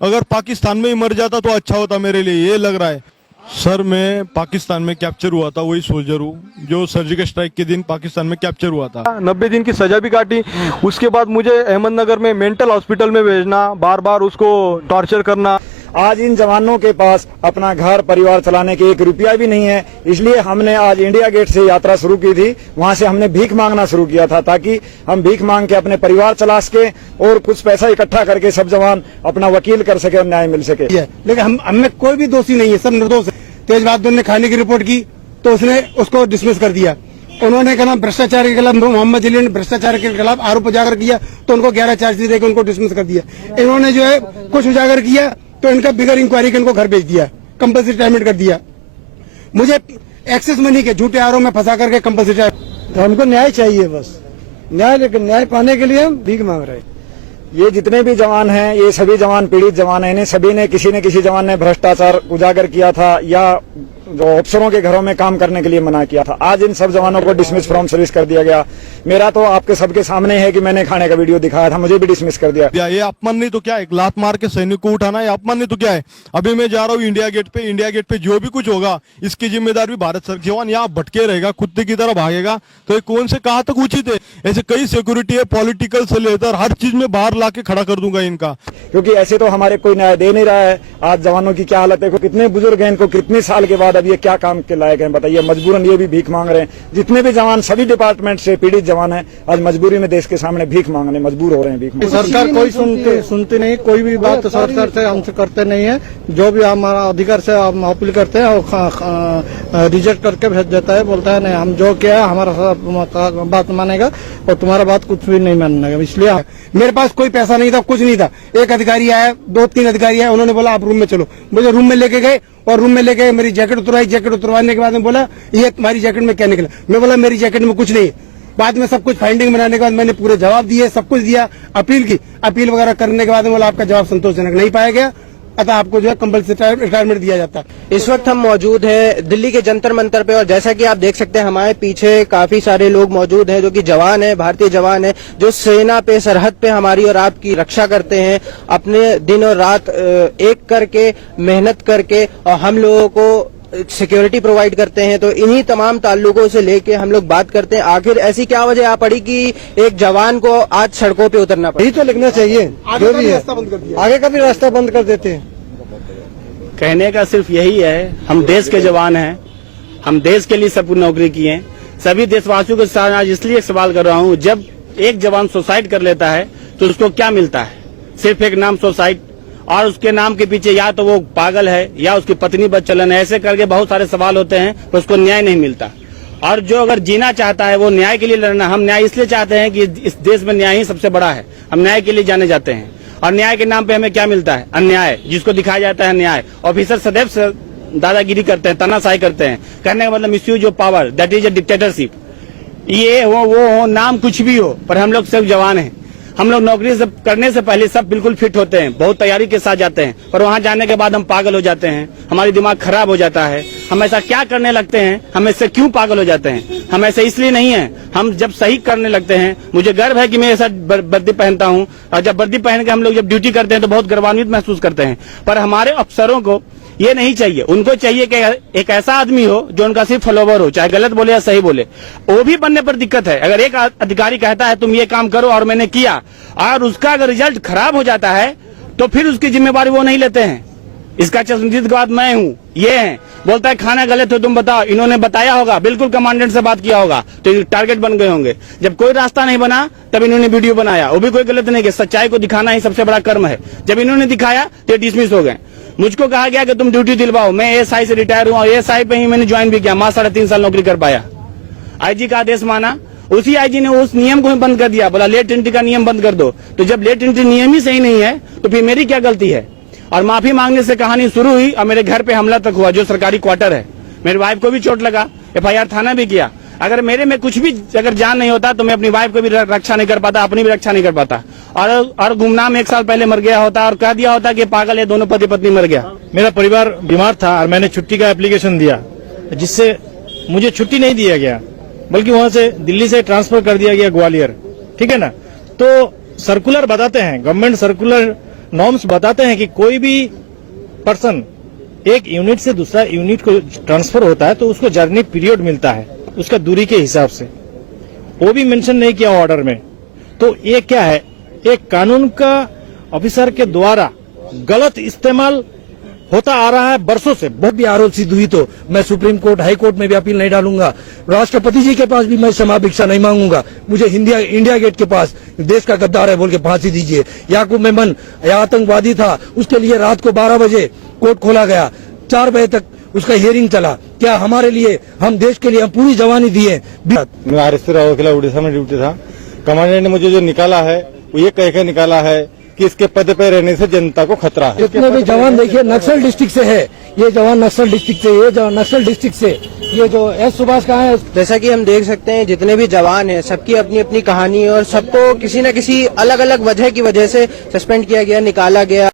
अगर पाकिस्तान में ही मर जाता तो अच्छा होता मेरे लिए, ये लग रहा है। सर मैं पाकिस्तान में कैप्चर हुआ था, वही सोल्जर हूँ जो सर्जिकल स्ट्राइक के दिन पाकिस्तान में कैप्चर हुआ था। 90 दिन की सजा भी काटी, उसके बाद मुझे अहमदनगर में मेंटल हॉस्पिटल में भेजना, बार बार उसको टॉर्चर करना। आज इन जवानों के पास अपना घर परिवार चलाने के 1 रुपया भी नहीं है, इसलिए हमने आज इंडिया गेट से यात्रा शुरू की थी। वहां से हमने भीख मांगना शुरू किया था ताकि हम भीख मांग के अपने परिवार चला सके और कुछ पैसा इकट्ठा करके सब जवान अपना वकील कर सके और न्याय मिल सके। लेकिन हमें कोई भी दोषी नहीं है, सब निर्दोष है। तेज बहादुर ने खाने की रिपोर्ट की तो उसने उसको डिसमिस कर दिया। उन्होंने कहा भ्रष्टाचार के खिलाफ, मोहम्मद जलील ने भ्रष्टाचार के खिलाफ आरोप उजागर किया तो उनको 11 चार्जशीट देकर उनको डिसमिस कर दिया। इन्होंने जो है कुछ उजागर किया तो इनका बिगर इंक्वायरी के इनको घर भेज दिया, कंपल्सरी रिटायरमेंट कर दिया। मुझे एक्सेस मनी के झूठे आरोप में फंसा करके कंपल्सरी, तो हमको न्याय चाहिए बस न्याय, लेकिन न्याय पाने के लिए हम भीख मांग रहे हैं। ये जितने भी जवान हैं, ये सभी जवान पीड़ित जवान हैं। इन्हें सभी ने किसी न किसी जवान ने भ्रष्टाचार उजागर किया था या जो अफसरों के घरों में काम करने के लिए मना किया था। आज इन सब जवानों को डिसमिस फ्रॉम सर्विस कर दिया गया। मेरा तो आपके सबके सामने है कि मैंने खाने का वीडियो दिखाया था, मुझे भी डिसमिस कर दिया। ये अपमान नहीं तो क्या है, लात मार के सैनिक को उठाना, ये अपमान नहीं तो क्या है। अभी मैं जा रहा हूँ इंडिया गेट पे, इंडिया गेट पे जो भी कुछ होगा इसकी जिम्मेदार भी भारत सरकार। जवान यहाँ भटके रहेगा, कुत्ते की तरह भागेगा, तो ये कौन से कहाँ तक उचित है। ऐसे कई सिक्योरिटी है, पॉलिटिकल से लेकर हर चीज में बाहर ला के खड़ा कर दूंगा इनका, क्योंकि ऐसे तो हमारे कोई न्याय दे नहीं रहा है। आज जवानों की क्या हालत है, कितने बुजुर्ग हैं, इनको कितने साल के बाद अब ये क्या काम के लायक हैं बताइए। मजबूरन ये भी भीख मांग रहे हैं। जितने भी जवान सभी डिपार्टमेंट से पीड़ित जवान हैं, आज मजबूरी में देश के सामने भीख मांगने मजबूर हो रहे हैं। भीख सरकार कोई सुनती नहीं, कोई भी बात सरकार से हमसे करते नहीं है। जो भी हमारा अधिकार से हम अपील करते हैं वो रिजेक्ट करके भेज देता है, बोलता है नहीं हम जो किया हमारा बात मानेगा और तुम्हारा बात कुछ भी नहीं मानेगा। इसलिए मेरे पास कोई पैसा नहीं था, कुछ नहीं था। एक अधिकारी आया, 2-3 अधिकारी आए, उन्होंने बोला आप रूम में चलो। मुझे रूम में लेके गए और रूम में लेके मेरी जैकेट उतरवाई। जैकेट उतरवाने के बाद में बोला ये तुम्हारी जैकेट में क्या निकला। मैं बोला मेरी जैकेट में कुछ नहीं है। बाद में सब कुछ फाइंडिंग बनाने के बाद मैंने पूरे जवाब दिए, सब कुछ दिया, अपील की। अपील वगैरह करने के बाद में बोला आपका जवाब संतोषजनक नहीं पाया गया, अतः आपको जो है कंपल्सरी रिटायरमेंट दिया जाता है। इस वक्त हम मौजूद हैं दिल्ली के जंतर मंतर पे और जैसा कि आप देख सकते हैं हमारे पीछे काफी सारे लोग मौजूद हैं जो कि जवान हैं, भारतीय जवान हैं, जो सेना पे, सरहद पे हमारी और आपकी रक्षा करते हैं, अपने दिन और रात एक करके मेहनत करके और हम लोगों को सिक्योरिटी प्रोवाइड करते हैं। तो इन्हीं तमाम ताल्लुकों से लेके हम लोग बात करते हैं आखिर ऐसी क्या वजह आ पड़ी कि एक जवान को आज सड़कों पे उतरना पड़ा। यही तो लिखना चाहिए, जो भी है आगे का भी रास्ता बंद कर देते हैं। कहने का सिर्फ यही है, हम देश के जवान हैं, हम देश के लिए सब नौकरी किए हैं। सभी देशवासियों के साथ आज इसलिए सवाल कर रहा हूँ, जब एक जवान सुसाइड कर लेता है तो उसको क्या मिलता है? सिर्फ एक नाम सुसाइड, और उसके नाम के पीछे या तो वो पागल है या उसकी पत्नी बदचलन है। ऐसे करके बहुत सारे सवाल होते हैं, तो उसको न्याय नहीं मिलता। और जो अगर जीना चाहता है वो न्याय के लिए लड़ना, हम न्याय इसलिए चाहते हैं कि इस देश में न्याय ही सबसे बड़ा है। हम न्याय के लिए जाने जाते हैं और न्याय के नाम पे हमें क्या मिलता है? अन्याय, जिसको दिखाया जाता है न्याय। ऑफिसर सदैव दादागिरी करते हैं, तानाशाही करते हैं। कहने का मतलब misuse of power, that is a dictatorship. ये हो वो हो, नाम कुछ भी हो, पर हम लोग सब जवान हैं। हम लोग नौकरी से करने से पहले सब बिल्कुल फिट होते हैं, बहुत तैयारी के साथ जाते हैं, पर वहां जाने के बाद हम पागल हो जाते हैं, हमारी दिमाग खराब हो जाता है। हम ऐसा क्या करने लगते हैं, हम इससे क्यों पागल हो जाते हैं? हम ऐसे इसलिए नहीं है, हम जब सही करने लगते हैं। मुझे गर्व है कि मैं ऐसा वर्दी पहनता हूं, और जब वर्दी पहन के हम लोग जब ड्यूटी करते हैं तो बहुत गर्वान्वित महसूस करते हैं। पर हमारे अफसरों को ये नहीं चाहिए, उनको चाहिए कि एक ऐसा आदमी हो जो उनका सिर्फ फॉलोवर हो, चाहे गलत बोले या सही बोले। वो भी बनने पर दिक्कत है। अगर एक अधिकारी कहता है तुम ये काम करो और मैंने किया, और उसका अगर रिजल्ट खराब हो जाता है तो फिर उसकी जिम्मेवारी वो नहीं लेते हैं। इसका चश्मदीद गवाह मैं हूँ। ये है, बोलता है खाना गलत हो तुम बताओ, इन्होंने बताया होगा, बिल्कुल कमांडेंट से बात किया होगा तो टारगेट बन गए होंगे। जब कोई रास्ता नहीं बना तब इन्होंने वीडियो बनाया, वो भी कोई गलत नहीं किया। सच्चाई को दिखाना ही सबसे बड़ा कर्म है। जब इन्होंने दिखाया तो डिसमिस हो गए। मुझको कहा गया कि तुम ड्यूटी दिलवाओ, मैं एएसआई से रिटायर हुआ, एएसआई पे ही मैंने ज्वाइन भी किया, मां 3.5 साल नौकरी कर पाया। आईजी का आदेश माना, उसी आईजी ने उस नियम को बंद कर दिया, बोला लेट एंट्री का नियम बंद कर दो। तो जब लेट एंट्री नियम ही सही नहीं है तो फिर मेरी क्या गलती है? और माफी मांगने से कहानी शुरू हुई और मेरे घर पे हमला तक हुआ, जो सरकारी क्वार्टर है। मेरी वाइफ को भी चोट लगा, FIR थाना भी किया। अगर मेरे में कुछ भी अगर जान नहीं होता तो मैं अपनी वाइफ को भी रक्षा नहीं कर पाता, अपनी भी रक्षा नहीं कर पाता। और गुमनाम 1 साल पहले मर गया होता और कह दिया होता कि पागल है, दोनों पति पत्नी मर गया। मेरा परिवार बीमार था और मैंने छुट्टी का एप्लीकेशन दिया, जिससे मुझे छुट्टी नहीं दिया गया, बल्कि वहां से दिल्ली से ट्रांसफर कर दिया गया ग्वालियर। ठीक है ना? तो सर्कुलर बताते हैं, गवर्नमेंट सर्कुलर नॉर्म्स बताते हैं कि कोई भी पर्सन एक यूनिट से दूसरा यूनिट को ट्रांसफर होता है तो उसको जर्नी पीरियड मिलता है उसका दूरी के हिसाब से, वो भी मेंशन नहीं किया ऑर्डर में। तो ये क्या है, एक कानून का ऑफिसर के द्वारा गलत इस्तेमाल होता आ रहा है बरसों से। बहुत भी आरोप सिद्ध हुई तो मैं सुप्रीम कोर्ट, हाई कोर्ट में भी अपील नहीं डालूंगा। राष्ट्रपति जी के पास भी मैं क्षमा भिक्षा नहीं मांगूंगा। मुझे इंडिया गेट के पास देश का गद्दार है बोल के फांसी दीजिए। याकूब मेमन या आतंकवादी था, उसके लिए रात को 12 बजे कोर्ट खोला गया, 4 बजे तक उसका हियरिंग चला। क्या हमारे लिए, हम देश के लिए हम पूरी जवानी दिए। मैं RSC राव के खिलाफ उड़ीसा में ड्यूटी था। कमांडेंट ने मुझे जो निकाला है वो ये कह के निकाला है कि इसके पद पे रहने से जनता को खतरा है। जितने भी जवान देखिए नक्सल डिस्ट्रिक्ट से है, ये जवान नक्सल डिस्ट्रिक्ट से, ये नक्सल डिस्ट्रिक्ट से, ये जो एस सुभाष का है। जैसा कि हम देख सकते हैं जितने भी जवान हैं सबकी अपनी अपनी कहानी और सबको किसी न किसी अलग अलग वजह की वजह से सस्पेंड किया गया, निकाला गया।